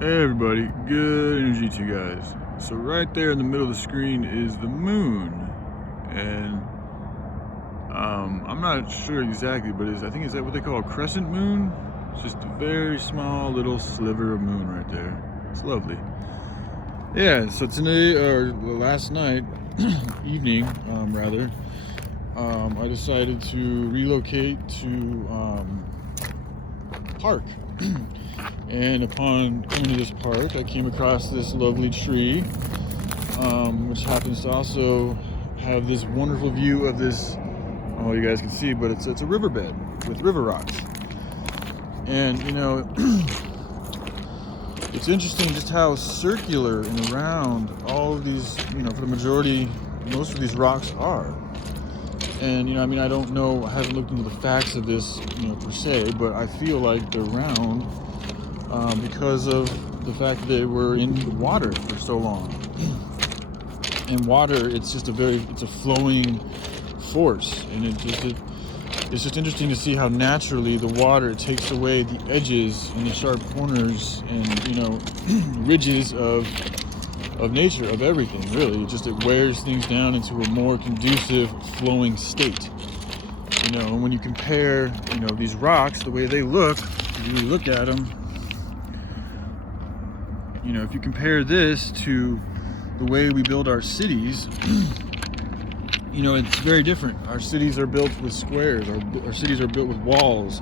Hey everybody, good energy to you guys. So right there in the middle of the screen is the moon, and I'm not sure exactly, but I think is that what they call a crescent moon? It's just a very small little sliver of moon right there. It's lovely. Yeah, so today, or last night, evening rather, I decided to relocate to park. And upon coming to this park, I came across this lovely tree, which happens to also have this wonderful view of this, I don't know if you guys can see, but it's a riverbed with river rocks. And, you know, it's interesting just how circular and round all of these, you know, for the majority, most of these rocks are. And, you know, I mean, I don't know, I haven't looked into the facts of this, you know, per se, but I feel like they're round because of the fact that they were in water for so long. And water, it's just it's a flowing force, and it's just interesting to see how naturally the water takes away the edges and the sharp corners and, you know, ridges of nature, of everything, really. It wears things down into a more conducive flowing state. You know, and when you compare, you know, these rocks, the way they look, if you look at them, you know, if you compare this to the way we build our cities, you know, it's very different. Our cities are built with squares, our cities are built with walls.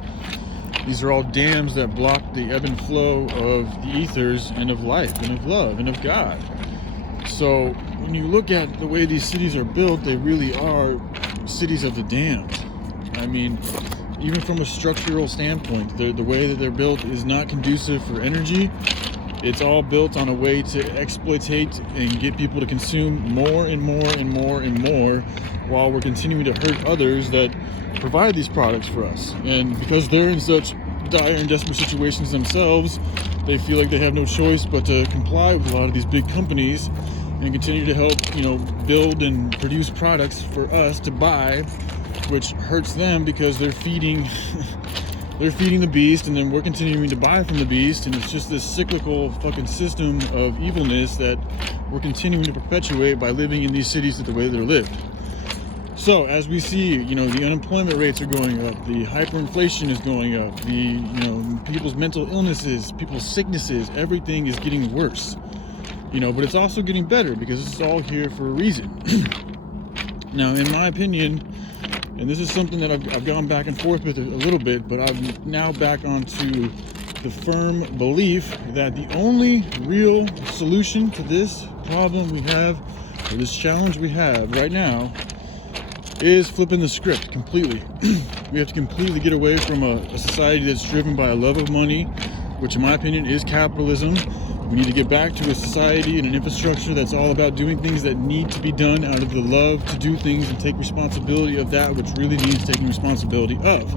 These are all dams that block the ebb and flow of the ethers and of life and of love and of God. So when you look at the way these cities are built, they really are cities of the damned. I mean, even from a structural standpoint, the way that they're built is not conducive for energy. It's all built on a way to exploitate and get people to consume more and more and more and more, while we're continuing to hurt others that provide these products for us. And because they're in such dire and desperate situations themselves, they feel like they have no choice but to comply with a lot of these big companies and continue to help, you know, build and produce products for us to buy, which hurts them because they're feeding they're feeding the beast, and then we're continuing to buy from the beast, and it's just this cyclical fucking system of evilness that we're continuing to perpetuate by living in these cities the way they're lived. So as we see, you know, the unemployment rates are going up, the hyperinflation is going up, the, you know, people's mental illnesses, people's sicknesses, everything is getting worse. You know, but it's also getting better because it's all here for a reason. Now, in my opinion, and this is something that I've gone back and forth with a little bit, but I'm now back onto the firm belief that the only real solution to this problem we have, or this challenge we have right now, is flipping the script completely. We have to completely get away from a society that's driven by a love of money, which in my opinion is capitalism. We need to get back to a society and an infrastructure that's all about doing things that need to be done out of the love to do things and take responsibility of that which really needs taking responsibility of.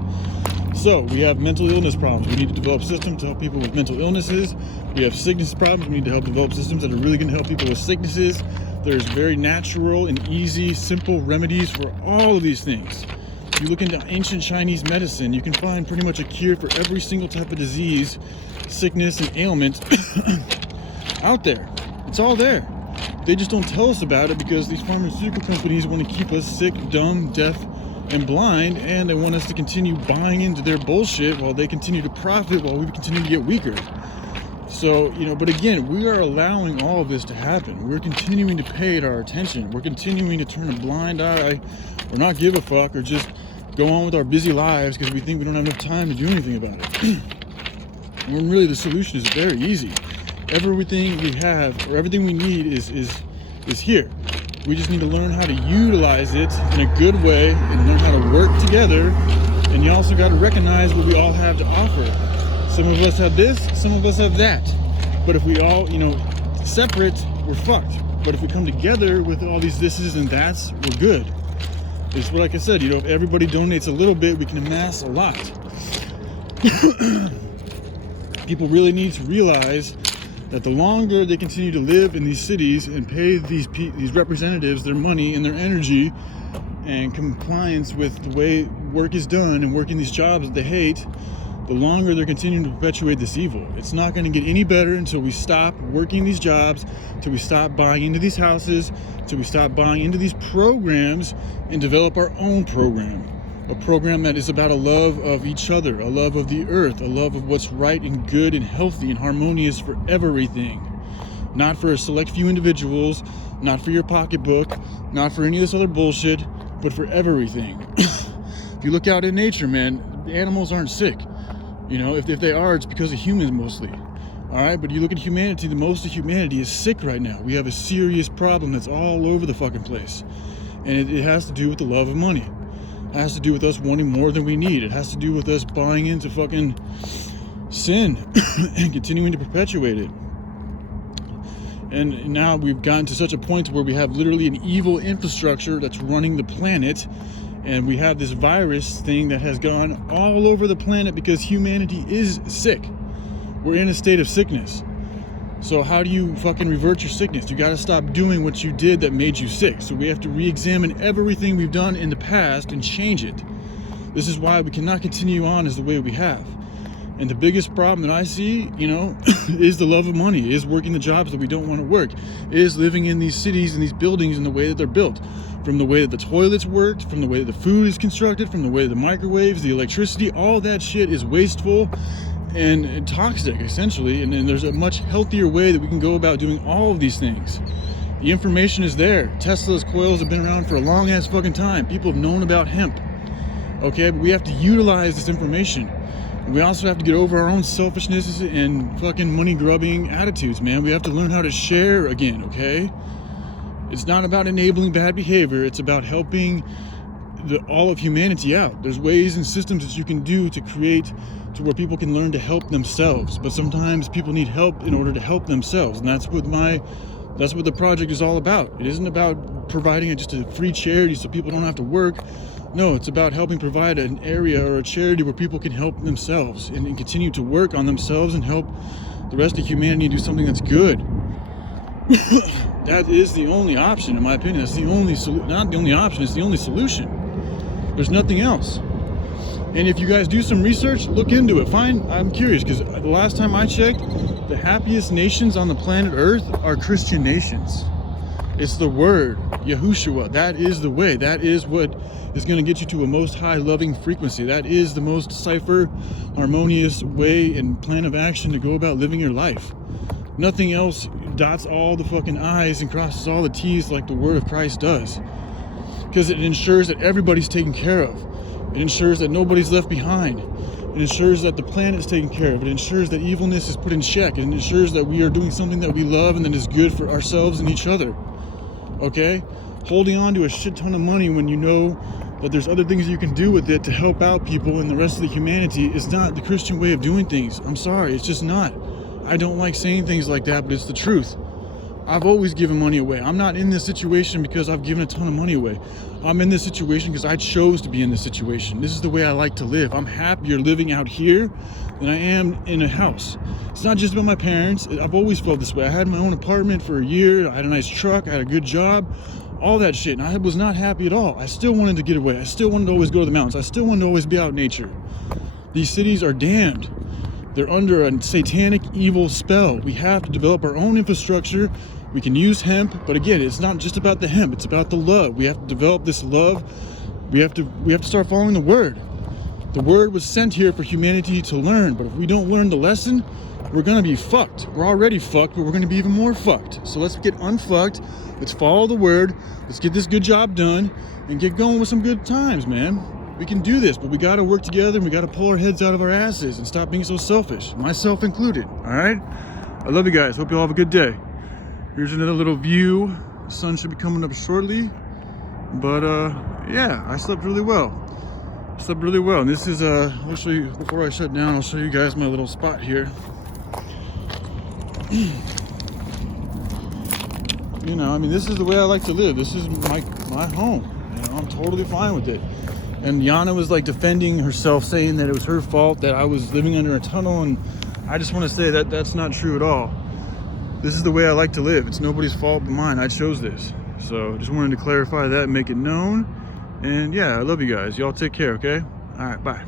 So we have mental illness problems. We need to develop systems to help people with mental illnesses. We have sickness problems. We need to help develop systems that are really going to help people with sicknesses. There's very natural and easy, simple remedies for all of these things. If you look into ancient Chinese medicine, you can find pretty much a cure for every single type of disease, sickness, and ailment out there. It's all there. They just don't tell us about it because these pharmaceutical companies want to keep us sick, dumb, deaf, and blind, and they want us to continue buying into their bullshit while they continue to profit while we continue to get weaker. So, you know, but again, we are allowing all of this to happen. We're continuing to pay it our attention. We're continuing to turn a blind eye or not give a fuck or just go on with our busy lives because we think we don't have enough time to do anything about it. When really the solution is very easy. Everything we have or everything we need is here. We just need to learn how to utilize it in a good way and learn how to work together. And you also got to recognize what we all have to offer. Some of us have this, some of us have that. But if we all, you know, separate, we're fucked. But if we come together with all these thises and that's, we're good. It's like I said, you know, if everybody donates a little bit, we can amass a lot. People really need to realize that the longer they continue to live in these cities and pay these representatives their money and their energy and compliance with the way work is done and working these jobs that they hate, the longer they're continuing to perpetuate this evil. It's not going to get any better until we stop working these jobs, until we stop buying into these houses, until we stop buying into these programs and develop our own program. A program that is about a love of each other, a love of the earth, a love of what's right and good and healthy and harmonious for everything. Not for a select few individuals, not for your pocketbook, not for any of this other bullshit, but for everything. If you look out in nature, man, the animals aren't sick. You know, if they are, it's because of humans mostly. All right, but you look at humanity, the most of humanity is sick right now. We have a serious problem that's all over the fucking place. And it has to do with the love of money. It has to do with us wanting more than we need. It has to do with us buying into fucking sin and continuing to perpetuate it. And now we've gotten to such a point where we have literally an evil infrastructure that's running the planet. And we have this virus thing that has gone all over the planet because humanity is sick. We're in a state of sickness. So how do you fucking revert your sickness? You got to stop doing what you did that made you sick. So we have to re-examine everything we've done in the past and change it. This is why we cannot continue on as the way we have. And the biggest problem that I see, you know, is the love of money, is working the jobs that we don't want to work, is living in these cities and these buildings in the way that they're built. From the way that the toilets worked, from the way that the food is constructed, from the way that the microwaves, the electricity, all that shit is wasteful and toxic, essentially. And there's a much healthier way that we can go about doing all of these things. The information is there. Tesla's coils have been around for a long ass fucking time. People have known about hemp. Okay, but we have to utilize this information. And we also have to get over our own selfishness and fucking money grubbing attitudes, man. We have to learn how to share again, okay? It's not about enabling bad behavior. It's about helping all of humanity out. There's ways and systems that you can do to create to where people can learn to help themselves. But sometimes people need help in order to help themselves. And that's what the project is all about. It isn't about providing just a free charity so people don't have to work. No, it's about helping provide an area or a charity where people can help themselves and continue to work on themselves and help the rest of humanity do something that's good. That is the only option, in my opinion. That's the only not the only option, it's the only solution. There's nothing else. And if you guys do some research, look into it. I'm curious, because the last time I checked, the happiest nations on the planet Earth are Christian nations. It's the word, Yahushua. That is the way. That is what is going to get you to a most high loving frequency. That is the most cipher, harmonious way and plan of action to go about living your life. Nothing else dots all the fucking I's and crosses all the T's like the word of Christ does. Because it ensures that everybody's taken care of. It ensures that nobody's left behind. It ensures that the planet is taken care of. It ensures that evilness is put in check. It ensures that we are doing something that we love and that is good for ourselves and each other. Okay? Holding on to a shit ton of money when you know that there's other things you can do with it to help out people and the rest of the humanity is not the Christian way of doing things. I'm sorry, it's just not. I don't like saying things like that, but it's the truth. I've always given money away. I'm not in this situation because I've given a ton of money away. I'm in this situation because I chose to be in this situation. This is the way I like to live. I'm happier living out here than I am in a house. It's not just about my parents. I've always felt this way. I had my own apartment for a year. I had a nice truck. I had a good job. All that shit. And I was not happy at all. I still wanted to get away. I still wanted to always go to the mountains. I still wanted to always be out in nature. These cities are damned. They're under a satanic evil spell. We have to develop our own infrastructure. We can use hemp, but again, it's not just about the hemp, it's about the love. We have to develop this love. We have to start following the word. The word was sent here for humanity to learn, but if we don't learn the lesson, we're gonna be fucked. We're already fucked, but we're gonna be even more fucked. So let's get unfucked. Let's follow the word. Let's get this good job done and get going with some good times, man. We can do this, but we gotta work together and we gotta pull our heads out of our asses and stop being so selfish, myself included, all right? I love you guys. Hope you all have a good day. Here's another little view. The sun should be coming up shortly. But yeah, I slept really well. And this is I'll show you before I shut down. I'll show you guys my little spot here. You know, I mean, this is the way I like to live. This is my home. You know, I'm totally fine with it. And Yana was like defending herself, saying that it was her fault that I was living under a tunnel, and I just want to say that that's not true at all. This is the way I like to live. It's nobody's fault but mine. I chose this. So just wanted to clarify that and make it known. And yeah, I love you guys. Y'all take care, okay? All right, bye.